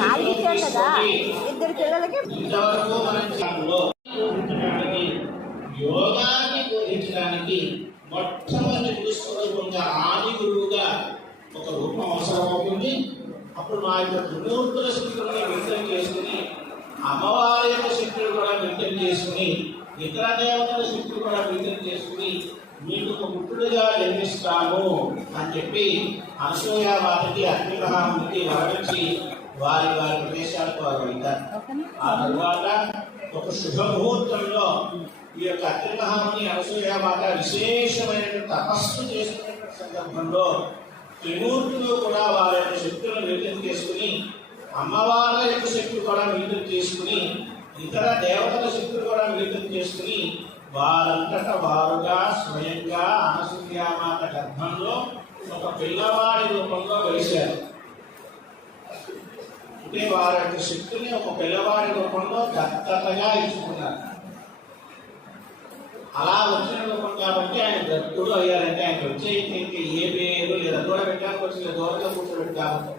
నాలుగు ఇచ్చాను కదా, ఇద్దరు పిల్లలకి. ఇద్దరు పిల్లలకి ఇంతవరకు మనం యోగాన్ని బోధించడానికి మొట్టమొదటి గురుస్వరూపంగా ఆది గురువుగా ఒక రూపం అవసరం అవుతుంది. అప్పుడు మా యొక్క త్రిమూర్తుల శక్తులను వ్యక్తం చేసుకుని, అమ్మవారి యొక్క శక్తులు కూడా వ్యక్తం చేసుకుని, ఇతర దేవతల శక్తులు కూడా వ్యక్తం చేసుకుని మీకు ఒక పుత్రుడిగా జన్మిస్తాము అని చెప్పి అనసూయామాతకి అగ్నిమహామునికి వరమించి వారి వారి ప్రదేశాలకు వారు వెళ్తారు. ఆ తరువాత ఒక శుభముహూర్తంలో ఈ యొక్క అగ్నిమహాముని అనసూయామాత విశేషమైన తపస్సు చేసుకునే సందర్భంలో త్రిమూర్తులు కూడా వారి యొక్క శక్తులను వ్యక్తం చేసుకుని, అమ్మవారి యొక్క శక్తులు కూడా వ్యక్తం చేసుకుని, ఇతర దేవతల శక్తులు కూడా వ్యక్తం చేసుకుని వారంతట వారుగా స్వయంగా అనసూయామాత గర్భంలో ఒక పిల్లవాడి రూపంలో వెలిశారు. అంటే వారి యొక్క శక్తిని ఒక పిల్లవాడి రూపంలో దత్తతగా ఇచ్చుకున్నారు. అలా వచ్చిన రూపం కాబట్టి ఆయన దత్తుడు అయ్యారంటే ఆయన వచ్చే ఇంకా ఏ పేరు లేదా దూరం పెట్టడానికి వచ్చిన దూరంగా కూర్చోబెట్టి కాబట్టి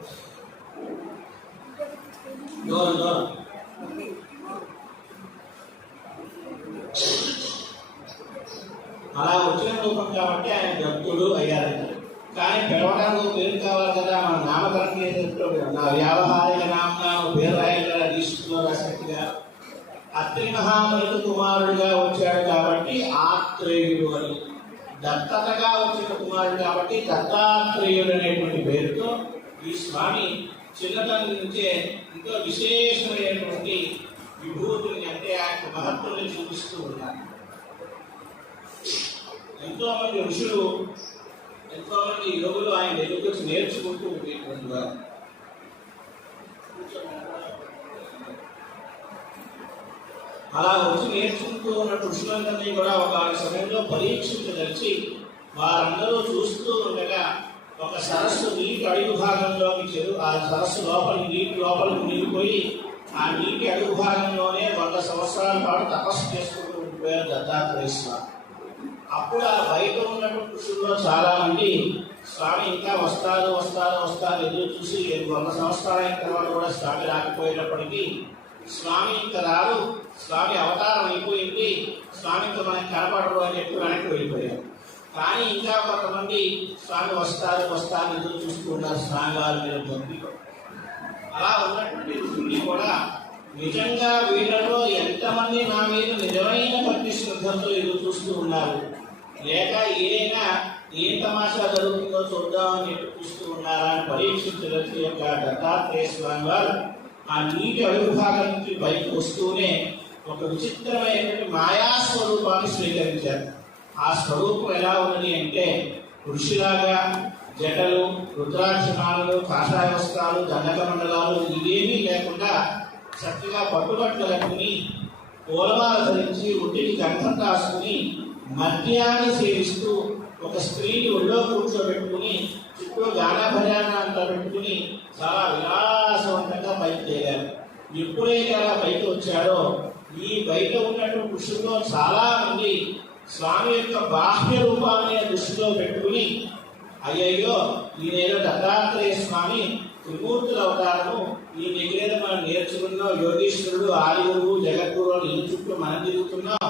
దూరం అలా వచ్చిన రూపం కాబట్టి ఆయన దత్తుడు అయ్యారంట. కానీ పిలవడానికి పేరు కావాలి కదా, మన నామకరణం చేసేటప్పుడు నా వ్యావహారిక నామనామ పేరు రాయాలి కదా, తీసుకున్నారు ఆసక్తిగా. అత్రి మహామునికి కుమారుడిగా వచ్చాడు కాబట్టి ఆత్రేయుడు అని, దత్తతగా వచ్చిన కుమారుడు కాబట్టి దత్తాత్రేయుడు అనేటువంటి పేరుతో ఈ స్వామి చిన్నతనం నుంచే ఎంతో విశేషమైనటువంటి విభూతిని అంటే ఆయన మహత్తుల్ని చూపిస్తూ ఉన్నారు. ఎంతో మంది ఋషులు, ఎంతో మంది యోగులు ఆయన దగ్గరికి వచ్చి నేర్చుకుంటూ ఉండేటువంటి వారు. అలా వచ్చి నేర్చుకుంటూ ఉన్న ఋషులందరినీ కూడా ఒక సమయంలో పరీక్షించదలిచి వారందరూ చూస్తూ ఉండగా ఒక సరస్సు నీటి అడుగు భాగంలోకి ఆ సరస్సు నీటి లోపలికి మునిగిపోయి ఆ నీటి అడుగు భాగంలోనే 100 సంవత్సరాల పాటు తపస్సు చేసుకుంటూ ఉండిపోయారు దత్తాత్రేయ స్వామి. అప్పుడు ఆ బయట ఉన్నటువంటి ఋషుల్లో చాలా మంది స్వామి ఇంకా వస్తారు ఎదురు చూసి 100 సంవత్సరాల తర్వాత కూడా స్వామి రాకపోయేటప్పటికీ స్వామి ఇంకా రారు, స్వామి అవతారం అయిపోయింది, స్వామి ఇంకా మనకి కనపడరు అని చెప్పి వెనక్కి వెళ్ళిపోయారు. కానీ ఇంకా కొంతమంది స్వామి వస్తారు ఎదురు చూస్తూ ఉన్నారు స్వామి వారి మీద భక్తిలో. అలా ఉన్నటువంటి ఋషుల్ని కూడా నిజంగా వీళ్ళలో ఎంతమంది నా మీద నిజమైన భక్తి శ్రద్ధతో ఎదురు చూస్తూ ఉన్నారు, లేక ఏదైనా ఏం తమాషా జరుగుతుందో చూద్దామని చెప్పి చూస్తూ ఉన్నారా అని పరీక్షించడానికి యొక్క దత్తాత్రేయ స్వామి వారు ఆ నీటి అడుగు భాగం నుంచి బయటకు వస్తూనే ఒక విచిత్రమైనటువంటి మాయా స్వరూపాన్ని స్వీకరించారు. ఆ స్వరూపం ఎలా ఉన్నది అంటే ఋషిలాగా జటలు, రుద్రాక్షమాలలు, కాషాయ వస్త్రాలు, దండక మండలాలు ఇవేమీ లేకుండా చక్కగా పట్టుబట్టలు కట్టుకుని పూలమాల ధరించి ఒంటికి గంధం రాసుకుని మద్యాన్ని సేవిస్తూ ఒక స్త్రీని ఒళ్ళో కూర్చోబెట్టుకుని చుట్టూ గానా భజానా అంతా పెట్టుకుని చాలా విలాసవంతంగా పైకి తేలారు. ఎప్పుడైతే అలా పైకి వచ్చాడో ఈ బయట ఉన్నటువంటి ఋషుల్లో చాలా మంది స్వామి యొక్క బాహ్య రూపాన్ని దృష్టిలో పెట్టుకుని అయ్యయ్యో ఈయనేదో దత్తాత్రేయ స్వామి త్రిమూర్తుల అవతారము, ఈ దగ్గర మనం నేర్చుకున్నాం యోగీశ్వరుడు, ఆదిగురువు, జగద్గురు అని ఈ చుట్టూ మనం తిరుగుతున్నాం,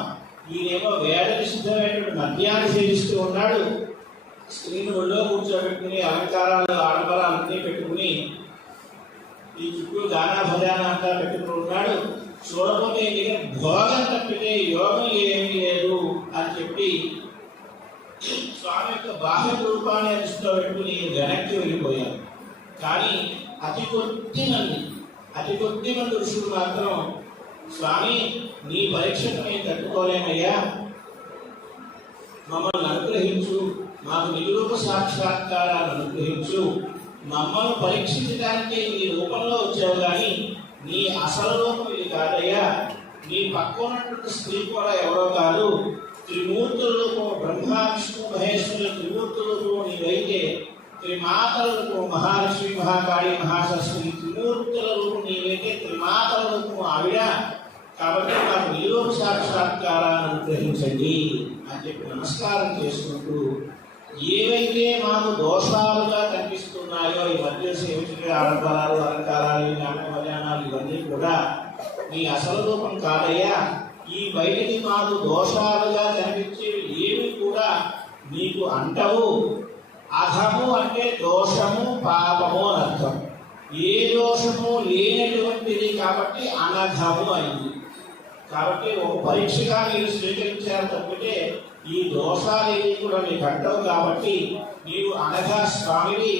ఈయనేమో వేద నిషిద్ధమైనటువంటి మద్యాన్ని సేవిస్తూ ఉన్నాడు, స్త్రీని ఒళ్ళో కూర్చోబెట్టుకుని అలంకారాలు ఆడంబరాలు అన్నీ పెట్టుకుని ఈ చుట్టూ గానా భజానా అంతా పెట్టుకుని ఉన్నాడు, చూడకపోతే దగ్గర భోగం తప్పితే యోగం ఏమీ లేదు అని చెప్పి స్వామి యొక్క బాహ్య రూపాన్ని దృష్టిలో పెట్టుకుని వెనక్కి వెళ్ళిపోయారు. కానీ అతి కొద్ది మంది ఋషులు మాత్రం స్వామి నీ పరీక్షను మేము తట్టుకోలేమయ్యా, మమ్మల్ని అనుగ్రహించు, మాకు నిరూప సాక్షాత్కారాన్ని అనుగ్రహించు, మమ్మల్ని పరీక్షించడానికి నీ రూపంలో వచ్చావు కానీ నీ అసలు రూపం ఇది కాదయ్యా, నీ పక్క ఉన్నటువంటి స్త్రీ కూడా ఎవరో కాదు, త్రిమూర్తుల రూపం బ్రహ్మ విష్ణు మహేశ్వరుల త్రిమూర్తుల రూపం నీవైతే, త్రిమాతల రూపం మహాలక్ష్మి మహాకాళి మహాసరస్వతి త్రిమూర్తుల రూపం నీవైతే, త్రిమాతల రూపం ఆవిడ, కాబట్టి నాకు నిరూప సాక్షాత్కారాన్ని అనుగ్రహించండి అని చెప్పి నమస్కారం చేసుకుంటూ ఏవైతే మాకు దోషాలుగా కనిపిస్తున్నాయో జరుగుతున్నాయో ఈ మధ్య సేవించే ఆడంబరాలు అలంకారాలు నాటక కళ్యాణాలు ఇవన్నీ కూడా నీ అసలు రూపం కాదయ్యా. ఈ బయటికి మాకు దోషాలుగా కనిపించేవి ఏవి కూడా నీకు అంటవు. అధము అంటే దోషము పాపము అని అర్థం. ఏ దోషము లేనటువంటిది కాబట్టి అనఘము అయింది. కాబట్టి ఒక పరీక్షగా మీరు స్వీకరించారు తప్పితే ఈ దోషాలు ఏవి కూడా నీకు అంటవు. కాబట్టి నీవు అనఘా స్వామిని,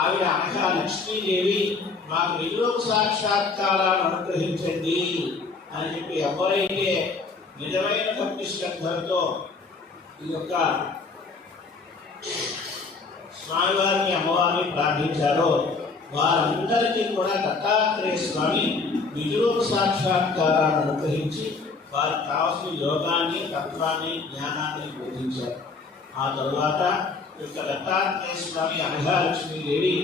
ఆవిడ అనఘా లక్ష్మీదేవి, మాకు నిజరూప సాక్షాత్కారాన్ని అనుగ్రహించండి అని చెప్పి ఎవరైతే నిజమైన భక్తి శ్రద్ధలతో ఈ యొక్క స్వామివారిని అమ్మవారిని ప్రార్థించారో వారందరికీ కూడా దత్తాత్రేయ స్వామి నిజరూప సాక్షాత్కారాన్ని అనుగ్రహించి వారికి కావాల్సిన యోగాన్ని, తత్వాన్ని, జ్ఞానాన్ని బోధించారు. ఆ తరువాత ఈ యొక్క దత్తాత్రేయ స్వామి అనఘాలక్ష్మీదేవి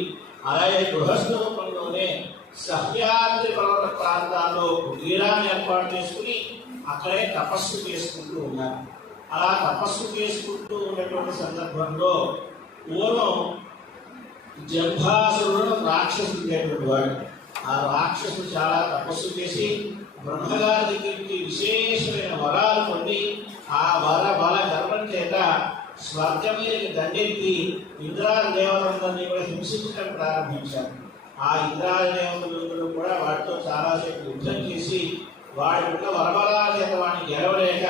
అలాగే గృహస్థ రూపంలోనే సహ్యాద్రి పర్వత ప్రాంతాల్లో కుటీరాన్ని ఏర్పాటు చేసుకుని అక్కడే తపస్సు చేసుకుంటూ ఉన్నారు. అలా తపస్సు చేసుకుంటూ ఉన్నటువంటి సందర్భంలో పూర్వం జంభాసురుడు రాక్షసుడు ఉండేటువంటి వాడు. ఆ రాక్షసుడు చాలా తపస్సు చేసి బ్రహ్మగారి దగ్గరికి విశేషమైన వరాలు పొంది ఆ బల గర్వం చేత స్వర్గం మీద దండెత్తి ఇంద్రాది దేవతలందరినీ కూడా హింసించడం ప్రారంభించారు. ఆ ఇంద్రాది దేవతలందరూ కూడా వాటితో చాలాసేపు యుద్ధం చేసి వాడి ఉన్న వరబలాల చేత వాడిని గెలవలేక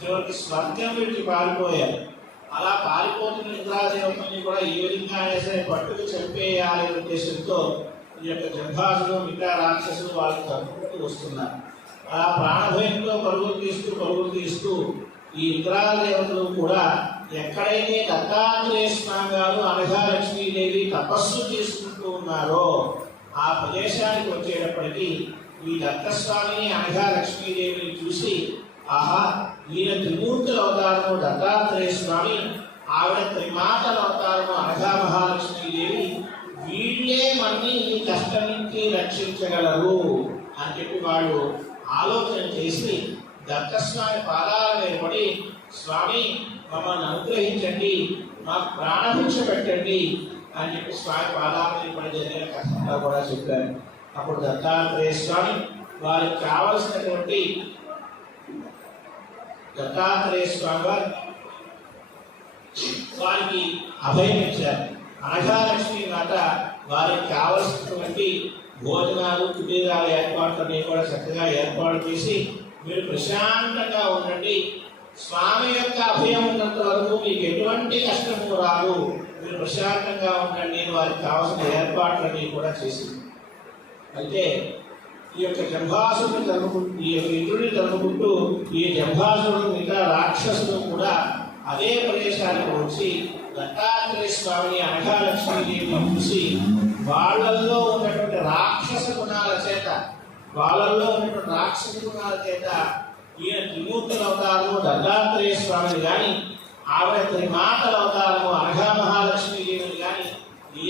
చివరికి స్వర్గం విడిచి పారిపోయారు. అలా పారిపోతున్న ఇంద్రాదేవతల్ని కూడా ఏ విధంగా సరే పట్టుకు చంపేయాలనే ఉద్దేశంతో ఈ యొక్క జంభాసులు మిగతా రాక్షసులు వాళ్ళకి తప్పుకుంటూ వస్తున్నారు. అలా ప్రాణభయంతో పరుగులు తీస్తూ ఈ ఇంద్రాదేవతలు కూడా ఎక్కడైతే దత్తాత్రేయ స్వామి గారు అనఘాలక్ష్మీదేవి తపస్సు చేసుకుంటూ ఉన్నారో ఆ ప్రదేశానికి వచ్చేటప్పటికీ ఈ దత్తస్వామిని అనఘాలక్ష్మీదేవిని చూసి ఆహా, ఈయన త్రిమూర్తుల అవతారము దత్తాత్రేయ స్వామి, ఆవిడ త్రిమాతల అవతారము అనఘా మహాలక్ష్మీదేవి, వీళ్ళే మన్ని ఈ కష్టం నుంచి రక్షించగలరు అని చెప్పి వాళ్ళు ఆలోచన చేసి దత్తస్వామి పాదాల మీద పడి, స్వామి మమ్మల్ని అనుగ్రహించండి, మాకు ప్రాణభిక్ష పెట్టండి అని చెప్పి స్వామి పాదాల మీద పడి జరిగిన కష్టంగా కూడా చెప్పారు. అప్పుడు దత్తాత్రేయ స్వామి వారికి కావలసినటువంటి దత్తాత్రేయ స్వామి వారు వారికి అభయం ఇచ్చారు. అనఘాలక్ష్మి మాత వారికి కావలసినటువంటి భోజనాలు, కుటీరాల ఏర్పాట్లన్నీ కూడా చక్కగా ఏర్పాటు చేసి మీరు ప్రశాంతంగా ఉండండి, స్వామి యొక్క అభయం ఉన్నంత వరకు మీకు ఎటువంటి కష్టము రాదు, మీరు ప్రశాంతంగా ఉండండి అని వారికి కావాల్సిన ఏర్పాట్లన్నీ కూడా చేసింది. అయితే ఈ యొక్క జంభాసుని జరుపుకుంటూ, ఈ యొక్క ఇంద్రుడిని జరుపుకుంటూ ఈ జంభాసుడు మిగతా రాక్షసులు కూడా అదే ప్రదేశానికి వచ్చి దత్తాత్రేయ స్వామిని అనఘాలక్ష్మీదేవిని చూసి వాళ్ళల్లో ఉన్నటువంటి రాక్షస గుణాల చేత ఈయన త్రిమూర్తుల అవతారము దత్తాత్రేయ స్వామిని కానీ ఆవిడ త్రిమాతల అవతారము అనఘా మహాలక్ష్మీదేవిని కానీ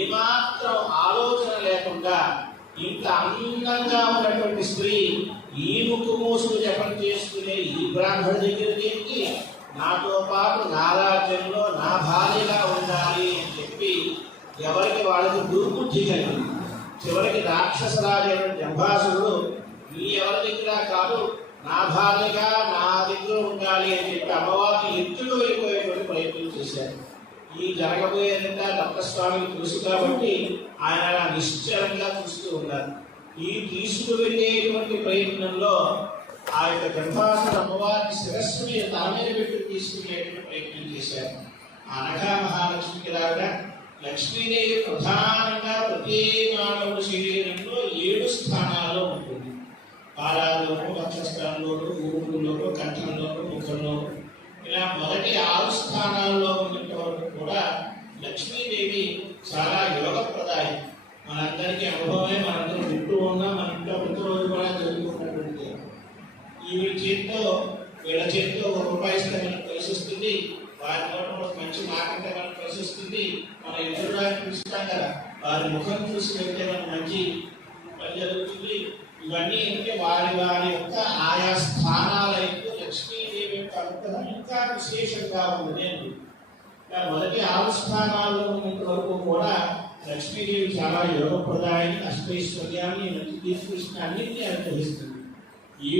ఏమాత్రం ఆలోచన లేకుండా ఇంత అందంగా ఉన్నటువంటి స్త్రీ ఈ ముక్కు మూసుకు జపం చేసుకునే ఈ బ్రాహ్మణ దగ్గరికి నాతో పాటు నా రాజ్యంలో నా భార్యగా ఉండాలి అని చెప్పి ఎవరికి వాళ్ళకి దుర్బుద్ధి కలిగింది. చివరికి రాక్షసరాజైన జంభాసురుడు ఈ ఎవరి దగ్గర కాదు, నా భార్యగా నా దగ్గర ఉండాలి అని చెప్పి అమ్మవారిని ఎత్తుకు వెళ్ళిపోయేటువంటి ప్రయత్నం చేశారు. ఈ జరగబోయేదంతా దత్తస్వామికి తెలుసు కాబట్టి ఆయన నిశ్చలంగా చూస్తూ ఉన్నారు. ఈ తీసుకు వెళ్ళేటువంటి ప్రయత్నంలో ఆ యొక్క జంభాసుడు అమ్మవారిని శిరస్సు మీద తల మీద పెట్టి తీసుకునేటువంటి ప్రయత్నం చేశారు. అనఘా మహాలక్ష్మికి రాగా లక్ష్మీదేవి ప్రధానంగా ప్రతి మానవుడి శరీరంలో 7 స్థానాల్లో ఉంటుంది. పాదాల్లోనూ, వక్షస్థలంలోనూ, ఊరులోనూ, కంఠంలోనూ, ముఖంలోనూ, ఇలా మొదటి 6 స్థానాల్లో ఉన్నటువంటి కూడా లక్ష్మీదేవి చాలా యోగప్రదాయం. మనందరికీ అనుభవమే, మనందరం వింటూ ఉన్నాం, మన ఇంట్లో ప్రతిరోజు కూడా జరుగుతున్నటువంటి వీళ్ళ చేతితో ₹1 ఇస్తే మనకు కలిసి వస్తుంది, వారి నోట మంచి మాట అంటే మనకు కలిసి వస్తుంది, మన ఎదురుడానికి చూస్తాం కదా, వారి ముఖం చూసి వెళ్తే మనకు మంచి పని జరుగుతుంది. ఇవన్నీ అంటే వారి యొక్క ఆయా స్థానాలకు లక్ష్మీదేవి యొక్క అనుగ్రహం ఇంకా విశేషంగా ఉంది. మొదటి 6 స్థానాల్లో ఉన్నంత వరకు కూడా లక్ష్మీదేవి చాలా యోగప్రదాయాన్ని, అష్టైశ్వర్యాన్ని, మంచి తీసుకృష్ణ అన్నింటినీ అనుగ్రహిస్తుంది.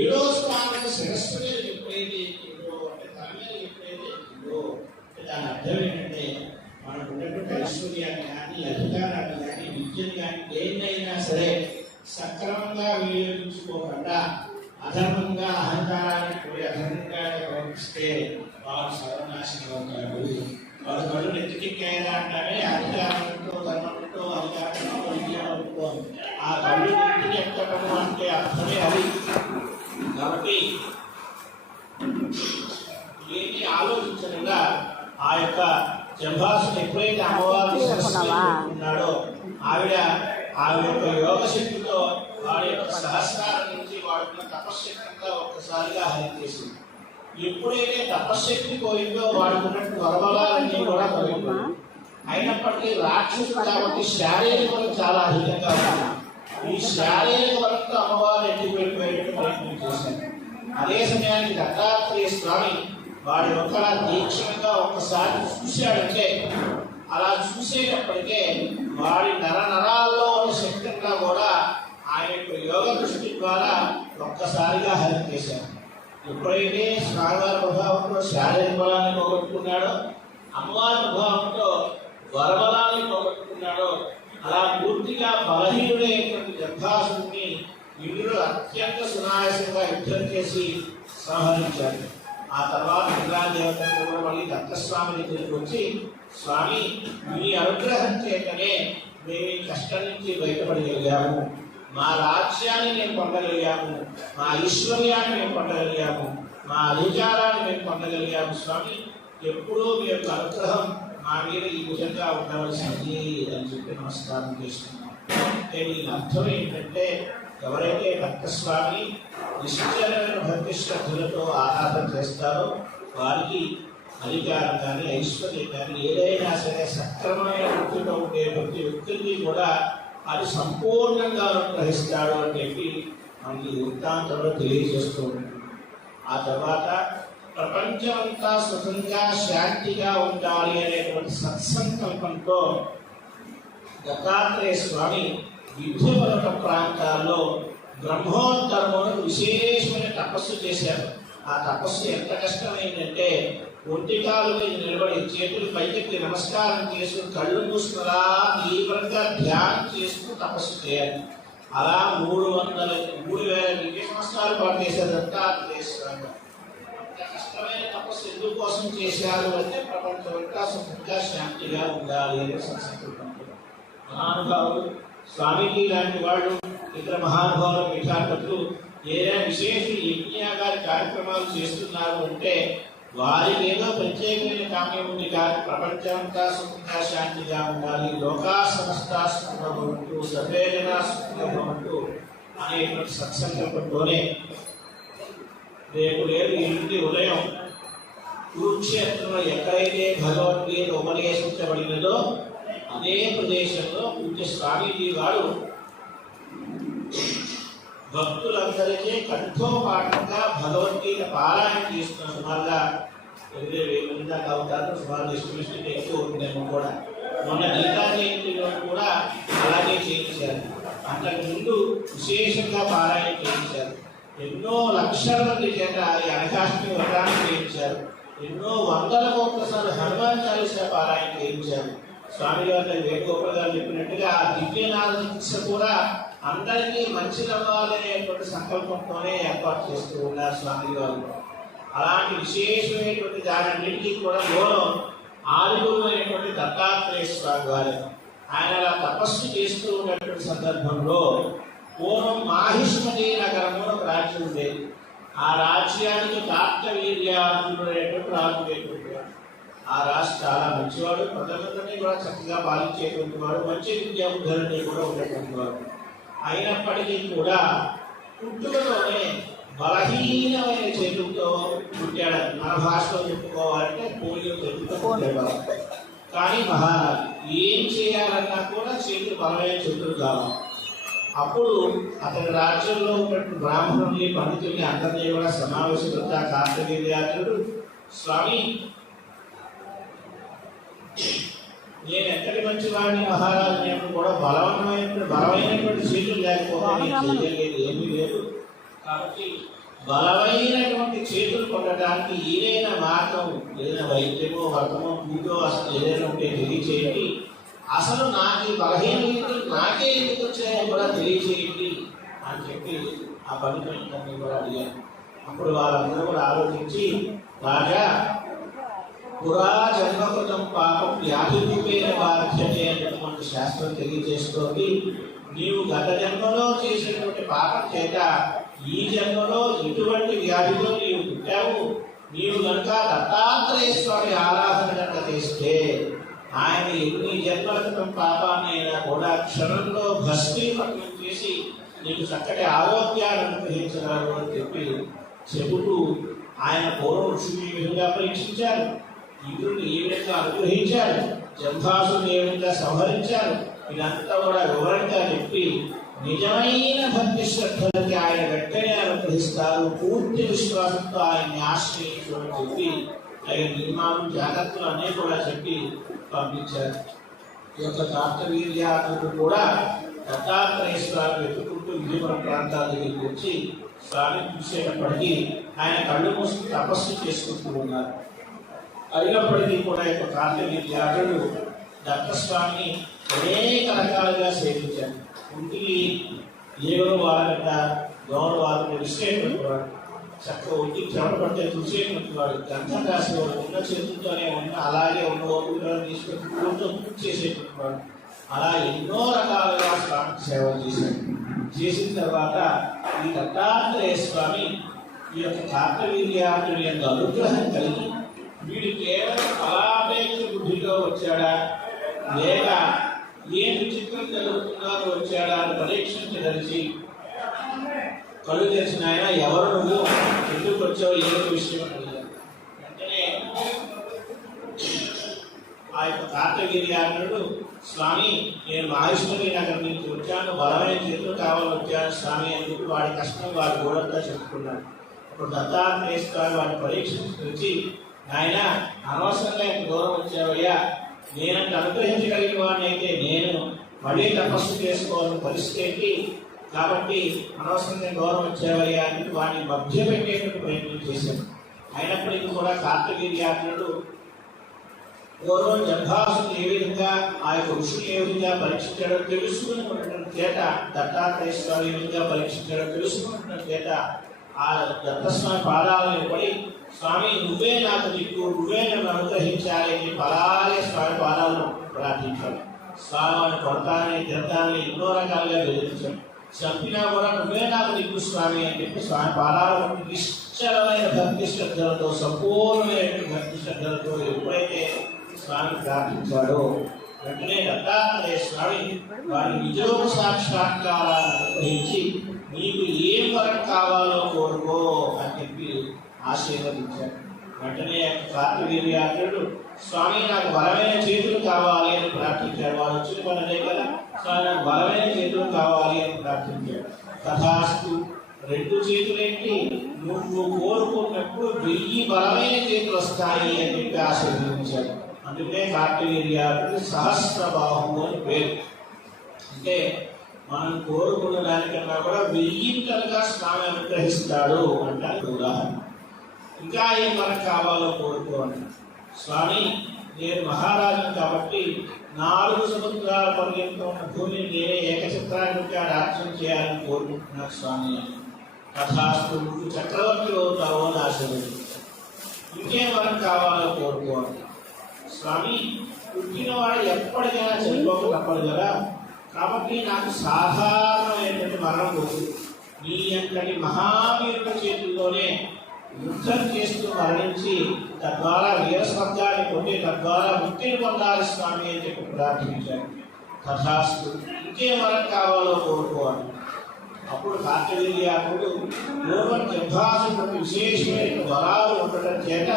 7వ స్థానం శిరస్సు మీద ఎప్పుడైతే ఎక్కిందో అంటే తల మీద ఎప్పుడైతే ఎక్కిందో దాని అర్థం ఏంటంటే మనకు ఉన్నటువంటి ఐశ్వర్యాన్ని కానీ, అధికారాన్ని కానీ, విద్యను కానీ దేన్నైనా సరే సక్రమంగా వినియోగించుకోకుండా అధర్మంగా అహంకారాన్ని పోయి అధర్మంగా ప్రవర్తిస్తే వారు సర్వనాశనం అవుతారు. వారు కళ్ళు నెత్తికెక్కాయరా అంటారే అధికారంతో, ధర్మంతో, అధికారంతో, విద్యతో ఆ కళ్ళు నెత్తికెక్కడం అంటే అర్థమే అది. కాబట్టి ఏమి ఆలోచించకుండా ఆ యొక్క జంభాసుని ఎప్పుడైతే అమ్మవారిని ఉన్నాడో ఆవిడ యొక్క యోగ శక్తితో వాడి యొక్క సహస్రాల నుంచి వాడుకున్న తపశ్శక్తిగా ఒక్కసారిగా హరించేసింది. ఎప్పుడైతే తపశ్శక్తి పోయిందో వాడుకున్నట్టు వరబలాలన్నీ కూడా పోయింది. అయినప్పటికీ రాక్షసుడు కాబట్టి శారీరక బలం చాలా అధికంగా ఉంది. ఈ శారీరక బలంతో అమ్మవారు ఎట్టి వెళ్ళిపోయేట్టు ప్రయత్నం చేశారు. అదే సమయానికి దత్తాత్రేయ స్వామి వాడి ఒక దీక్షణంగా ఒక్కసారి చూశాడంటే అలా చూసేటప్పటికే వాడి నరాల్లో శక్తిగా కూడా ఆయన యొక్క యోగ దృష్టి ద్వారా ఒక్కసారిగా హరించేశారు. ఎప్పుడైతే స్వామివారి ప్రభావంతో శారీరక బలాన్ని పోగొట్టుకున్నాడో, అమ్మవారి ప్రభావంతో వరబలాన్ని పోగొట్టుకున్నాడో, అలా పూర్తిగా బలహీనుడైనటువంటి జంభాసుని ఇంద్రుడు అత్యంత సునాయాసంగా యుద్ధం చేసి సంహరించారు. ఆ తర్వాత ఇంద్రాదేవతలు కూడా మళ్ళీ దత్తస్వామి దగ్గరికి వచ్చి, స్వామి మీ అనుగ్రహం చేతనే మేము ఈ కష్టం నుంచి బయటపడగలిగాము, మా రాజ్యాన్ని మేము పొందగలిగాము, మా ఐశ్వర్యాన్ని మేము పొందగలిగాము, మా అధికారాన్ని మేము పొందగలిగాము. స్వామి ఎప్పుడూ మీ యొక్క అనుగ్రహం మా మీద ఈ విధంగా ఉండవలసింది అని చెప్పి నమస్కారం చేస్తున్నాం. దీని అర్థం ఏంటంటే ఎవరైతే దత్తస్వామి నిశ్చలమైన భక్తి శ్రద్ధలతో ఆరాధన చేస్తారో వారికి అధికారం కానీ, ఐశ్వర్యం కానీ ఏదైనా సరే సక్రమమైన వృత్తిలో ఉండే ప్రతి వ్యక్తిని కూడా అది సంపూర్ణంగా అనుగ్రహిస్తాడు అని చెప్పి మనకి వృత్తాంతంలో తెలియజేస్తూ ఉంటుంది. ఆ తర్వాత ప్రపంచమంతా సుఖంగా శాంతిగా ఉండాలి అనేటువంటి సత్సంకల్పంతో దత్తాత్రేయ స్వామి విద్యుపర్వత ప్రాంతాల్లో బ్రహ్మోత్తరమును విశేషమైన తపస్సు చేశారు. ఆ తపస్సు ఎంత కష్టమైందంటే ఒంటికాలు మీద నిలబడి చేతులు పైకెత్తి నమస్కారం చేసుకుని కళ్ళు మూసుకులా తీవ్రంగా ధ్యానం చేసుకుని తపస్సు చేయాలి. అలా 3,000 దివ్య సంవత్సరాలు పాటు చేశారు దత్తాత్రేయ స్వామి. అంత కష్టమైన తపస్సు ఎందుకోసం చేశారు అంటే ప్రపంచమంతా సుఖంగా శాంతిగా ఉండాలి అనే సంస్కృతంతో మహానుభావులు స్వామీజీ లాంటి వాళ్ళు, ఇతర మహానుభావులు, పీఠాధిపతులు ఏదైనా విశేష యజ్ఞయాగాది కార్యక్రమాలు చేస్తున్నారు అంటే వారికి ఏదో ప్రత్యేకమైన కామ్యం ఉంది కాదు. ప్రపంచమంతా సుఖంగా శాంతిగా ఉండాలి, లోకా సమస్తా సుఖంగా భవంతు, సర్వే జనా సుఖంగా భవంతు అనేటువంటి సత్సంకల్పంతోనే రేపు ఇంటి ఉదయం కురుక్షేత్రంలో ఎక్కడైతే భగవద్గీత ఉపదేశించబడినదో అదే ప్రదేశంలో పూజ్య స్వామీజీ వారు భక్తులందరికీ కంఠోపాఠంగా భగవద్గీత పారాయణ చేస్తున్న సుమారుగా 8,000 మంది దాకా అవుతారు. సుమారు ఎస్టిమేషన్ ఎక్కువ ఉంటుందేమో కూడా. మొన్న గీతా జయంతిలో కూడా అలాగే చేయించారు. అంతకుముందు విశేషంగా పారాయణ చేయించారు. ఎన్నో లక్షల మంది చేత ఈ అనకాష్టమి వ్రతాన్ని చేయించారు. ఎన్నో వందల కోట్ల సార్లు హనుమాన్ చాలీసా పారాయణ చేయించారు. స్వామి గారు వేణుగోపాల్ గారు చెప్పినట్టుగా ఆ దివ్యనాథ చికిత్స కూడా అందరికీ మంచిదవ్వాలనేటువంటి సంకల్పంతోనే ఏర్పాటు చేస్తూ ఉన్నారు స్వామి గారు. అలాంటి విశేషమైనటువంటి దానిన్నింటికీ కూడా మూలం ఆదిగురువైనటువంటి దత్తాత్రేయ స్వామి వారు. ఆయన అలా తపస్సు చేస్తూ ఉన్నటువంటి సందర్భంలో పూర్వం మాహిష్మతి నగరంలో ఒక రాజ్యం ఉండేది. ఆ రాజ్యానికి కార్తవీర్యార్జునుడైనటువంటి రాజు ఉండేటువంటి ఆ రాజు చాలా మంచివాడు, ప్రజలందరినీ కూడా చక్కగా పాలించేటువంటి వాడు, మంచి విద్యాబుద్ధులని కూడా ఉన్నటువంటి వాడు. అయినప్పటికీ కూడా పుట్టుకలోనే బలహీనమైన చేతులతో పుట్టాడు. మన భాషలో చెప్పుకోవాలంటే పోలియో చేతులతో పుట్టేవాడు. కానీ మహారాజు ఏం చేయాలన్నా కూడా చేతులు బలమైన చేతులు కావాలి. అప్పుడు అతని రాజ్యంలో ఉన్నటువంటి బ్రాహ్మణుల్ని, పండితుల్ని అందరినీ కూడా సమావేశపడతా కార్తవీర్యార్జునుడు, స్వామి నేను ఎంతటి మంచి వాడిని మహారాజు నేను కూడా బలమైనటువంటి చేతులు లేకపోతే నేను చేయలేదు, ఏమీ లేదు. కాబట్టి బలమైనటువంటి చేతులు పొందడానికి ఏదైనా మార్గం, ఏదైనా వైద్యమో వర్గమో పూజో అసలు ఏదైనా ఉంటే తెలియచేయండి. అసలు నాకు బలహీనతలు నాకే ఎందుకు వచ్చాయో కూడా తెలియచేయండి అని చెప్పి ఆ పండితులందరినీ కూడా అడిగారు. అప్పుడు వాళ్ళందరూ కూడా ఆలోచించి, రాజా పురా జన్మకృతం పాపం వ్యాధిరూపేణ బాధ్యతే అనేటువంటి శాస్త్రం తెలియజేస్తోంది. నీవు గత జన్మలో చేసినటువంటి పాపం చేత ఈ జన్మలో ఇటువంటి వ్యాధిలో నీవు పుట్టావు. నీవు కనుక దత్తాత్రేయ స్వామి ఆరాధన కనుక చేస్తే ఆయన ఎన్ని జన్మల క్రితం పాపాన్ని అయినా కూడా క్షణంలో భస్మీపట్నం చేసి నీకు చక్కటి ఆరోగ్యాన్ని అనుగ్రహించగలరు అని చెబుతూ ఆయన పూర్వ ఋషులు ఏ విధంగా పరీక్షించారు, ఇంద్రుడిని ఏ విధంగా అనుగ్రహించారు, జంభాసుని ఏ విధంగా సంహరించారు, ఇదంతా కూడా వివరంగా చెప్పి నిజమైన భక్తి శ్రద్ధలకి ఆయన వెంటనే అనుగ్రహిస్తారు, పూర్తి విశ్వాసంతో ఆయన్ని ఆశ్రయించమని చెప్పి ఆయన నిర్మాణం జాగ్రత్తలు అన్నీ కూడా చెప్పి పంపించారు. ఈ యొక్క కార్తవీర్యాత్మకు కూడా దత్తాత్రేయ స్వామి వెతుకుంటూ విజయపురం ప్రాంతాల దగ్గరికి వచ్చి స్వామి చూసేటప్పటికీ ఆయన కళ్ళు మూసుకు తపస్సు చేసుకుంటూ ఉన్నారు. అయినప్పటికీ కూడా యొక్క కార్తవీర్యాత్రుడు దత్తస్వామిని అనేక రకాలుగా సేవించారు. ఇంటికి ఏవో వారంట గౌరవ వారిని విశ్లేషించేవాడు, చక్కగా ఒంటికి చెమట పడితే చూసేటవాడు, గంధం రాసేవాడు, ఉన్న చేతులతోనే ఉన్న అలాగే ఉన్న ఓపికలను తీసుకొని చేసేటవాడు. అలా ఎన్నో రకాలుగా స్వామికి సేవలు చేశాడు. చేసిన తర్వాత ఈ దత్తాత్రేయ స్వామి ఈ యొక్క కార్తవీర్యాత్రుడి యొక్క అనుగ్రహం కలిగి వీడు కేవలం ఫలాపేక్ష బుద్ధిలో వచ్చాడా లేక ఏ విచిత్రం జరుగుతున్నారో వచ్చాడా అని పరీక్షించదలిచి కళ్ళు తెరిచిన ఆయన ఎవరు నువ్వు ఎందుకు వచ్చావు ఏ విషయం అడిగారు. వెంటనే ఆ యొక్క కార్తవీర్యాత్రుడు స్వామి నేను మహేశ్వరి నగర్ నుంచి వచ్చాను, బలమైన చేతులు కావాలని వచ్చాను స్వామి అని చెప్పి వాడి కష్టం వాడి గోడంతా చెప్పుకున్నాడు. అప్పుడు దత్తాత్రేయ స్వామి వాడిని పరీక్షించి ఆయన అనవసరంగా ఇంత దూరం వచ్చావయ్యా, నేనంత అనుగ్రహించగలిగిన వాడిని అయితే నేను మళ్ళీ తపస్సు చేసుకోవాలని పరిస్థితి ఏంటి, కాబట్టి అనవసరంగా దూరం వచ్చావయ్యా అని వాడిని మధ్య పెట్టేటువంటి ప్రయత్నం చేశాను. అయినప్పటికీ కూడా కార్తవీర్యాత్రుడు పూర్వం జంభాసుని ఏ విధంగా ఆ యొక్క ఋషులు ఏ విధంగా పరీక్షించడం తెలుసుకున్నటువంటి చేత దత్తాత్రేయ స్వామి ఏ విధంగా పరీక్షించడం తెలుసుకున్నటువంటి చేత ఆ దత్తస్వామి పాదాలను పడి స్వామి నువ్వే నాకు దిక్కు, నువ్వే నన్ను అనుగ్రహించాలి అని అలాగే స్వామి పాదాలను ప్రార్థించాడు. స్వామిని కొడతానని తిడతానని ఎన్నో రకాలుగా బెదిరించాడు. చంపినా కూడా నువ్వే నాకు దిక్కు స్వామి అని చెప్పి స్వామి పాదాలను నిశ్చలమైన భక్తి శ్రద్ధలతో సంపూర్ణమైన భక్తి శ్రద్ధలతో ఎప్పుడైతే స్వామి ప్రార్థించాడో వెంటనే దత్తాత్రేయ స్వామి వారి నిజోగ సాక్షాత్కారాన్ని అనుగ్రహించి నీకు ఏం వరం కావాలో కోరుకో అని చెప్పి ఆశీర్వదించాడు. వెంటనే కార్తవీర్యాత్రుడు స్వామి నాకు బలమైన చేతులు కావాలి అని ప్రార్థించాడు. వాడు వచ్చిన పనులే కదా, స్వామి నాకు బలమైన చేతులు కావాలి అని ప్రార్థించాడు. తథాస్తు 2 చేతులేంటి నువ్వు కోరుకున్నప్పుడు 1000 బలమైన చేతులు వస్తాయి అని చెప్పి ఆశీర్వదించాడు. అందుకే కార్తవీర్యాత్రుడు సహస్రబాహు అని పేరు. అంటే మనం కోరుకున్న దానికన్నా కూడా 1000 స్వామి అనుగ్రహిస్తాడు అంటారు ఉదాహరణ. ఇంకా ఏం మనకు కావాలో కోరుకోండి. స్వామి నేను మహారాజును కాబట్టి 4 సముద్రాల పర్యంతం ఉన్న భూమిని నేనే ఏకచిత్రానికి రాజ్యం చేయాలని కోరుకుంటున్నాను స్వామి అని. తథాస్తు నువ్వు చక్రవర్తి అవుతావో అని ఆశీర్వదించాడు. ఇంకేం మనకు కావాలో కోరుకోండి. స్వామి పుట్టినవాడు ఎప్పటికైనా చనిపోక తప్పదు కదా, కాబట్టి నాకు సాధారణమైనటువంటి మరణం పోతుంది. నీ అంతటి మహావీరుల చేతుల్లోనే యుద్ధం చేస్తూ మరణించి తద్వారా వీరస్వర్గాన్ని పొంది తద్వారా ముక్తిని పొందాలి స్వామి అని చెప్పి ప్రార్థించాడు. తథాస్తు ఇంకేం మనకు కావాలో కోరుకోవాలి. అప్పుడు కార్తవీర్యాత్రుడు పూర్వం జంభాసుడికి విశేషమైన వరాలు ఉండటం చేత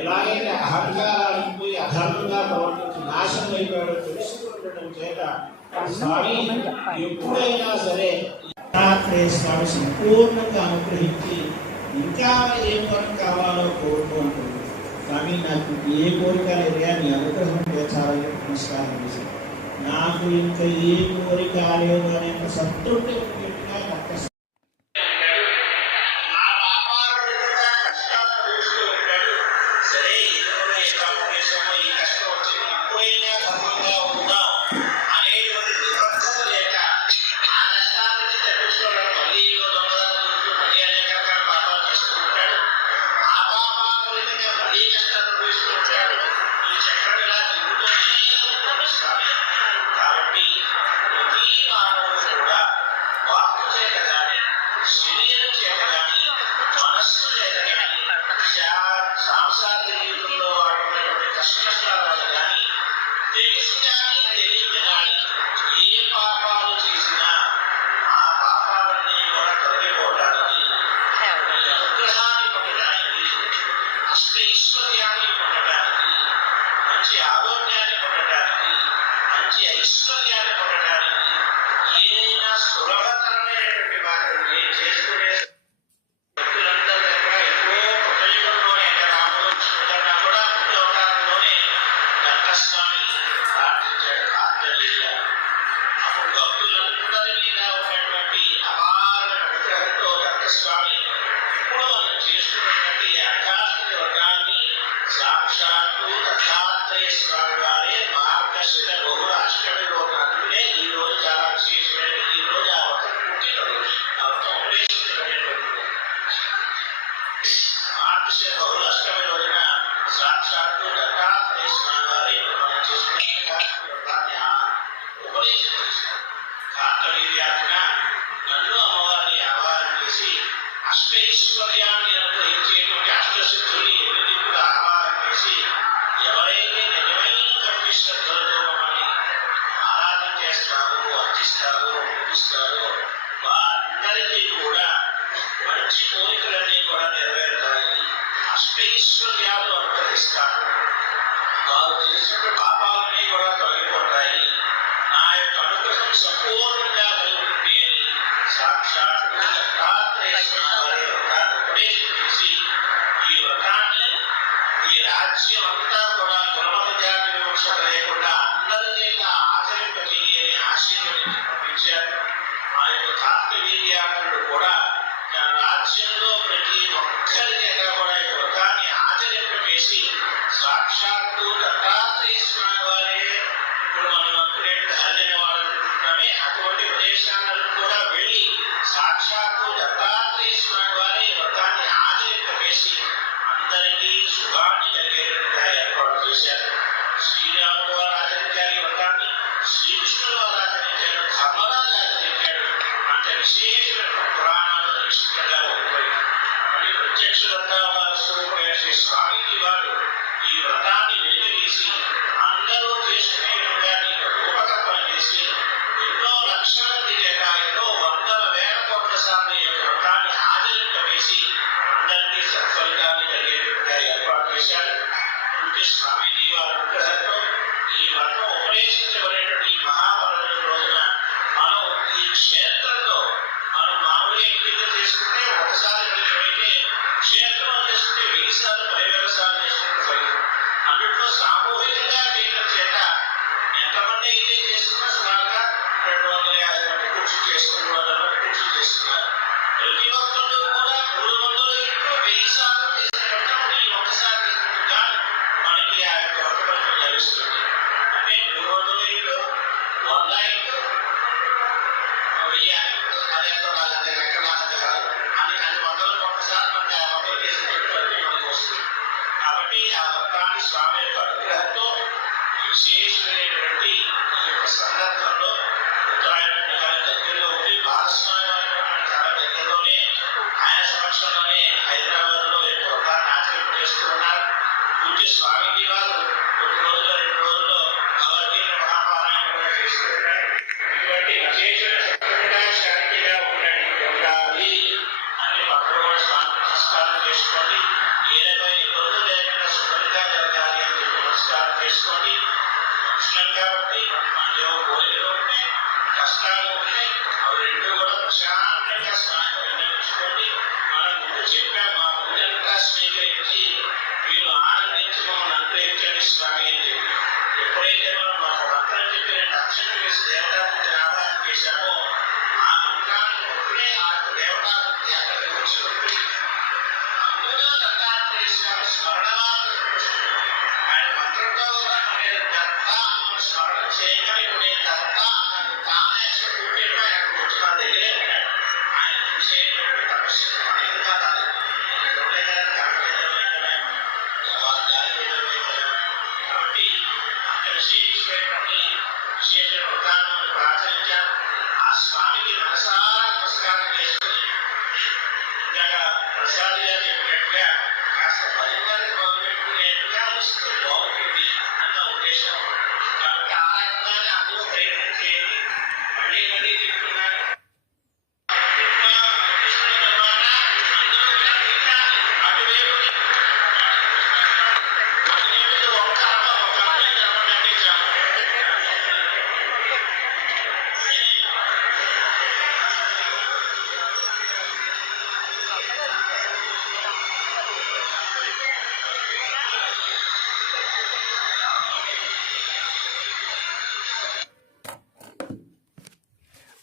ఎలాగైతే అహంకారానికి పోయి అధర్మంగా ప్రవర్తించి నాశనం అయిపోయాడో తెలుసుకుండటం చేత స్వామి ఎప్పుడైనా సరే దత్తాత్రేయ స్వామి సంపూర్ణంగా అనుగ్రహించి ఇంకా ఏం వరం కావాలో కోరుకుంటుంది. స్వామి నాకు ఏ కోరిక లేదా నీ అనుగ్రహం తీర్చాలని నమస్కారం చేశాను. నాకు ఇంకా ఏ కోరిక లేదు అనే సంతృప్తి ఉండేట్టుగా ఒక్కసారి చెప్పాము ఆ పూజంతా స్వీకరించి మీరు ఆనందించి నుంచి మమ్మల్ని అనుగ్రహించండి స్వామి అని చెప్పి ఎప్పుడైతే మనం ఒక మంత్రం చెప్పి రెండు అక్షరం వేసి దేవతామూర్తిని ఆవాహన చేశామో ఆ మంత్రాన్ని ఒక్కడే ఆ దేవతామూర్తి అక్కడ కూర్చుంటుంది. అందులో దత్తాత్రేయ స్వామి స్మరణ ఆయన మంత్రంతో కూడా నేను దత్త అన్న స్మరణ చేయగానే నేను దత్త అన్న తానే కూర్చుంటే ఆయన కూర్చున్న దగ్గరే ఉన్నాడు. ఆయన చూసేటువంటి తపస్సు ఇంకా రాదు. కాబట్టి అక్కడ విశేషమైనటువంటి విశేష వృత్తాన్ని ప్రాచరించారు. ఆ స్వామికి మనసారా నమస్కారం చేసుకుని ఇందాక ప్రసాద్ గారు చెప్పినట్టుగా కాస్త పరిపాలన మొదలుపెట్టుకునేట్టుగా వస్తే బాగుంటుంది అన్న ఉద్దేశం. కాబట్టి ఆ రకంగానే అందరూ ప్రయత్నం చేయండి. మళ్ళీ మళ్ళీ చెప్తున్నాను,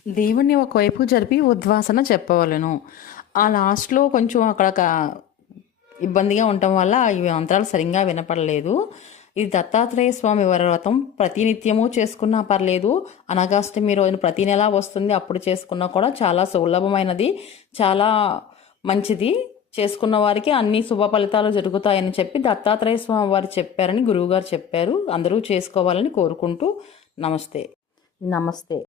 దేవుణ్ణి ఒకవైపు జరిపి ఉద్వాసన చెప్పవలను. ఆ లాస్ట్లో కొంచెం అక్కడ ఇబ్బందిగా ఉండటం వల్ల ఈ మంత్రాలు సరిగ్గా వినపడలేదు. ఇది దత్తాత్రేయ స్వామి వ్రతం ప్రతినిత్యము చేసుకున్నా పర్లేదు, అనగాష్టమి రోజున ప్రతి నెల వస్తుంది, అప్పుడు చేసుకున్నా కూడా చాలా సులభమైనది, చాలా మంచిది. చేసుకున్న వారికి అన్ని శుభ ఫలితాలు జరుగుతాయని చెప్పి దత్తాత్రేయ స్వామి వారు చెప్పారని గురువుగారు చెప్పారు. అందరూ చేసుకోవాలని కోరుకుంటూ నమస్తే.